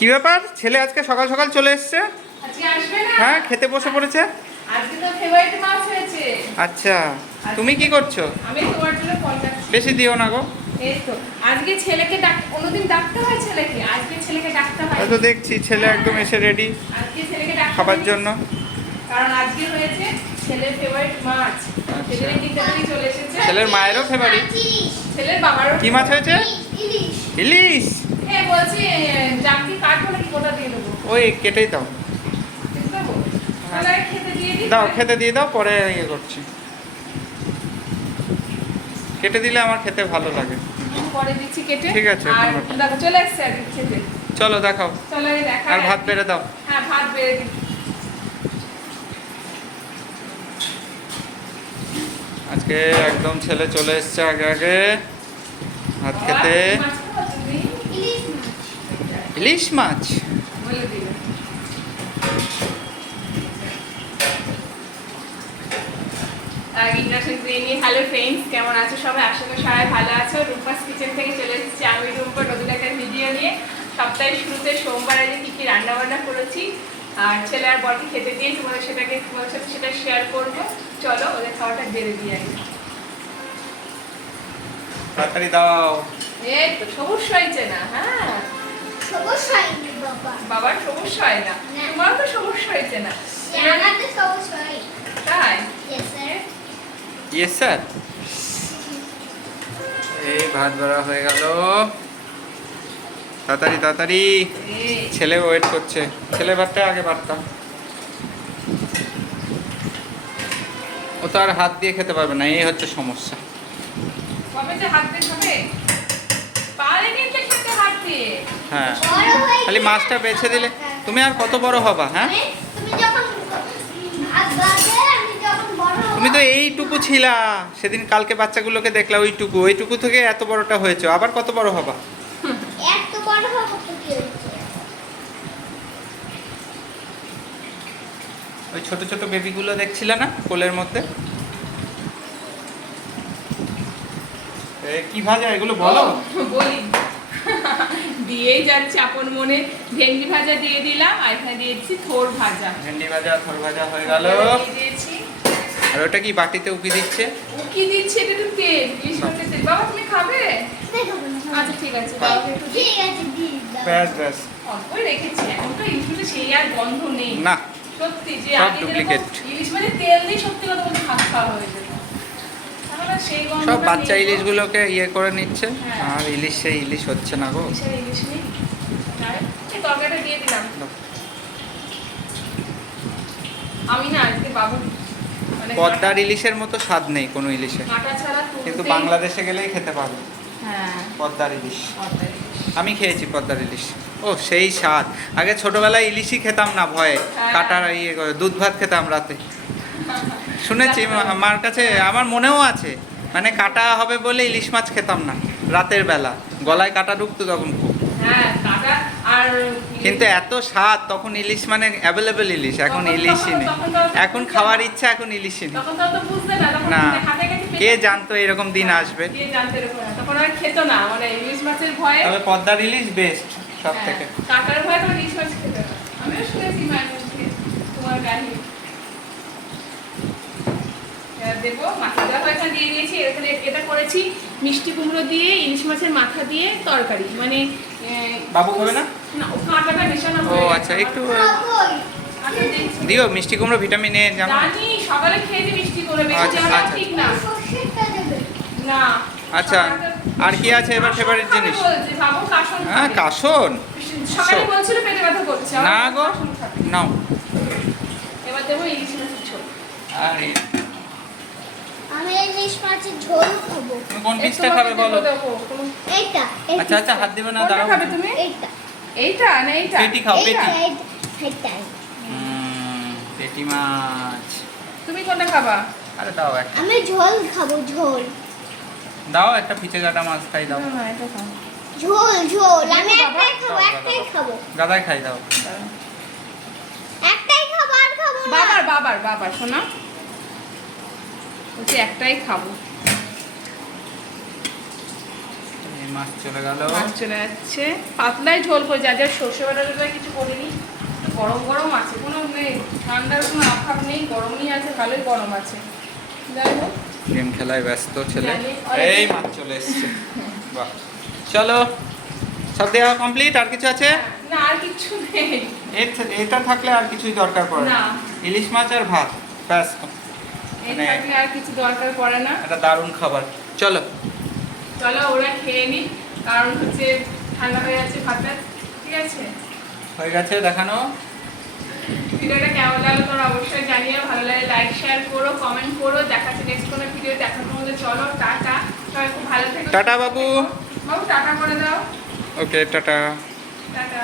কি ব্যাপার, ছেলে আজকে সকাল সকাল চলে এসছে? আজকে আসবে না? হ্যাঁ, খেতে বসে পড়েছে। আজকে তো ফেভারিট মাছ হয়েছে। আচ্ছা, তুমি কি করছো? আমি তোমার জন্য ফোন করছি। বেশি দিও না গো। এই তো আজকে ছেলেকে অন্যদিন ডাকতে হয় ছেলেকে, আজকে ছেলেকে ডাকতে হয়। তো দেখছি ছেলে একদম এসে রেডি আজকে ছেলেকে ডাকতে খাবার হয়। জন্য। কারণ আজকে হয়েছে ছেলের ফেভারিট মাছ। ছেলের কিনতে চলে এসেছে। ছেলের মায়েরও ফেভারিট। ছেলের বাবারও। কি মাছ হয়েছে? ইলিশ। ইলিশ। হ্যাঁ বলছি, জামকি কাটবো নাকি গোটা দিয়ে দেবো? ওই কেটেই দাও। দিয়ে দেবো? তাহলে খেতে দিয়ে দিই। দাও, খেতে দিয়ে দাও, পরে ইয়ে করছি। কেটে দিলে আমার খেতে ভালো লাগে। পরে দিচ্ছি কেটে। ঠিক আছে, আর কোনো ব্যাপার না। দেখো চলে এসেছে আর খেতে। চলো দেখাও। চলো এই দেখা। আর ভাত বেড়ে দাও। হ্যাঁ ভাত বেড়ে দিই। আজকে একদম ছেলে চলে এসছে আগে আগে ভাত খেতে। মাছ খাবো তুমি? ইলিশ মাছ। ইলিশ মাছ। বলে দিলে। হ্যালো ফ্রেন্ডস, কেমন আছো সবাই? আশা করি সবাই ভালো আছো। রূপাস কিচেন থেকে চলে এসেছি আমি, রূপা, নতুন একটা ভিডিও নিয়ে। সপ্তাহের শুরুতে সোমবারে কি কি রান্না বান্না করেছি আর ছেলে আর বরকে খেতে দিয়ে তোমাদের সাথে সেটা শেয়ার করবো। চলো ওদের খাওয়াটা বেড়ে দিয়ে আগে। তাড়াতাড়ি দাও। এই তো সমস্যা হয়েছে না? হ্যাঁ, সমস্যা হয়নি বাবা। বাবার সমস্যা হয় না, না। তোমারও তো সমস্যা হয়েছে না, আমাদের সমস্যা হয়। তাই? Yes, sir. Yes sir. এই ভাত বেড়া হয়ে গেল। তাড়াতাড়ি তাড়াতাড়ি, এই, ছেলে ওয়েট করছে। ছেলে ভাতটা আগে বাড়তাম। ও তো আর হাত দিয়ে খেতে পারবে না, এই হচ্ছে সমস্যা। কবে যে হাত দিয়ে খাবে? পারে কিন্তু খেতে হাত দিয়ে। হ্যাঁ, বড় হয়ে খালি গেলে- মাছটা বেছে দিলে। তুমি আর কত বড় হবা? হ্যাঁ, তুমি যখন ভাত বাড়বে, আমি যখন বড় হব। তুমি তো এইটুকু ছিলা সেদিন। কালকে বাচ্চাগুলোকে দেখলা ওইটুকু থেকে এত বড়টা হয়েছে। আবার কত বড় হবা? এত বড় হব তো কি হয়েছে? ওই ছোট ছোট বেবিগুলো দেখছিলে না কোলের মধ্যে? কি ভাজা এগুলো বলো? বলি দিয়েই যাচ্ছে আপন মনে। ভেন্ডি ভাজা দিয়ে দিলাম আর এখানে দিয়েছি থোর ভাজা। ভেন্ডি ভাজা, থোর ভাজা হয়ে গেল। দিয়ে দিয়েছি। আর ওটা কি বাটিতে উকি দিচ্ছে? কি দিচ্ছি? এটা একটু তেল, ইলিশ মাছের তেল। বাবা তুমি খাবে? দেখাবো না। আচ্ছা ঠিক আছে, বাবাকে একটু দিই। ঠিক আছে, দিয়ে দাও। ব্যাস ব্যাস। অল্পই রেখেছি, এখন তো ইলিশ মাছের সেই আর গন্ধ নেই। না, সত্যি যে সব আগে যেরকম duplicate। ইলিশ মাছের তেল দিয়ে সত্যি কথা বলতে ভাত খাওয়া হয়ে যেত। এখন আর সেই সব গন্ধটা বাচ্চা নেই গো। ইলিশগুলোকে ইয়ে করে নিচ্ছে। হ্যাঁ। আর ইলিশ সেই ইলিশ হচ্ছে না গো। ইলিশের ইলিশ নেই। আর এই তরকারিটা দিয়ে দিলাম। আমি না আজকে বাবু মানে পদ্মার ইলিশের মতো স্বাদ নেই কোনো ইলিশে, কাঁটা ছাড়া কিন্তু তুলতেই- বাংলাদেশে গেলেই খেতে পারবে হ্যাঁ, পদ্মার ইলিশ। পদ্মার ইলিশ। আমি খেয়েছি পদ্মার ইলিশ। ও সেই স্বাদ। আগে ছোটবেলায় ইলিশই খেতাম না ভয়ে, হ্যাঁ। কাটার ইয়ে করে দুধ ভাত খেতাম রাতে। শুনেছি মার কাছে, আমার মনেও আছে। মানে কাটা হবে বলে ইলিশ মাছ খেতাম না রাতের বেলা। গলায় কাটা ঢুকতো তখন খুব। হ্যাঁ, কাঁটা আর কিন্তু এত স্বাদ তখন। ইলিশ মানে অ্যাভেলেবেল ইলিশ, এখন তখন- ইলিশই নেই। তখন তো- এখন খাওয়ার ইচ্ছা, এখন ইলিশই নেই। তখন তো অত বুঝতে না, তখন না, হাতে কাছে কে পেতে- জানতো এরকম দিন আসবে। কে জানতে এরকম না। তখন আর খেত না, মানে ইলিশ মাছের ভয়ে। তবে পদ্মার ইলিশ বেস্ট সব হ্যাঁ, থেকে। কাঁটার ভয়ে তখন ইলিশ মাছ খেত না। আমিও শুনেছি মায়ের মুখে তোমার কাহিনী। এবার দেবো মাথা দেওয়া হয়েছে, দিয়ে দিয়েছি। এখানে এটা করেছি মিষ্টি কুমড়ো দিয়ে ইলিশ মাছের মাথা দিয়ে তরকারি, মানে বাবু খাবে না? না, ও কাঁটাটা মেশানো ও হয়ে গেছে। আচ্ছা, একটু খাবোই। আচ্ছা, দেখছি। দিও। মিষ্টি কুমড়ো ভিটামিন এ জানো? জানি, সকালে খেয়েছি মিষ্টি কুমড়ো, বেশি আচ্ছা, দেওয়াটা আচ্ছা। ঠিক না। সর্ষেটা দেবে। না। আচ্ছা, সকালটা- আর কি আছে এবার কাসন favorite খাবে জিনিস? বলছে, বাবু কাসন হ্যাঁ, খাবে। কাসন। সকালে বলছিল পেটে ব্যথা করছে, না আবার গো, কাসন খাবে। নাও। এবার দেবো ইলিশ মাছের ঝোল। আর আমি ইলিশ মাছের ঝোল খাবো। তুমি কোন এই পিসটা তোমাকে খাবে বলো? দেবো, কোনো- এইটা, এই আচ্ছা আচ্ছা, হাত দিবে না, কোনটা দাঁড়াও। খাবে তুমি? এইটা, এইটা না এইটা? পেটি খাও, এইটা, পেটি। এইটা। পেটি মাছ। তুমি কোনটা খাবা? আরে দাও একটা, আমি ঝোল খাবো, ঝোল। দাও একটা পিচে কাটা মাছ খাই দাও। না, এটা খাও। ঝোল, ঝোল। আমি বাবা, একটাই খাবো, দাও, একটাই দাও। খাবো। গাদায় খাই দাও। একটাই খাবো, আর খাবো না। বাবার শোনা বলছি একটাই খাবো। মাছ চলে গেল। মাছ চলে যাচ্ছে, পাতলাই ঝোল করে যা যা সর্ষে বাটা কিছু করিনি। গরম গরম আছে, কোনো নেই ঠান্ডার কোনো অভাব নেই, গরমই আছে, ভালোই গরম আছে। যাই হোক, গেম খেলায় ব্যস্ত ছেলে। জানি, এই মাছ চলে এসছে। বাহ, চলো সব দেওয়া কমপ্লিট। আর কিছু আছে? না আর কিছু নেই। এটা থাকলে আর কিছুই দরকার পড়ে না। না। ইলিশ মাছ আর ভাত, ব্যাস। এই মানে- থাকলে আর কিছু দরকার পড়ে না। এটা দারুণ খাবার। চলো চলো ওরা খেয়ে নি, কারণ হচ্ছে ঠান্ডা হয়ে যাচ্ছে ভাতটা। ঠিক আছে, হয়ে গেছে দেখানো। ভিডিওটা কেমন লাগলো তোমরা অবশ্যই জানিও, ভালো লাগে লাইক শেয়ার করো, কমেন্ট করো। দেখাচ্ছি নেক্সট কোনো ভিডিও দেখার মধ্যে। চলো টাটা, সবাই খুব ভালো থেকো। টাটা বাবু। বাবু টাটা করে দাও। ওকে টাটা। টাটা।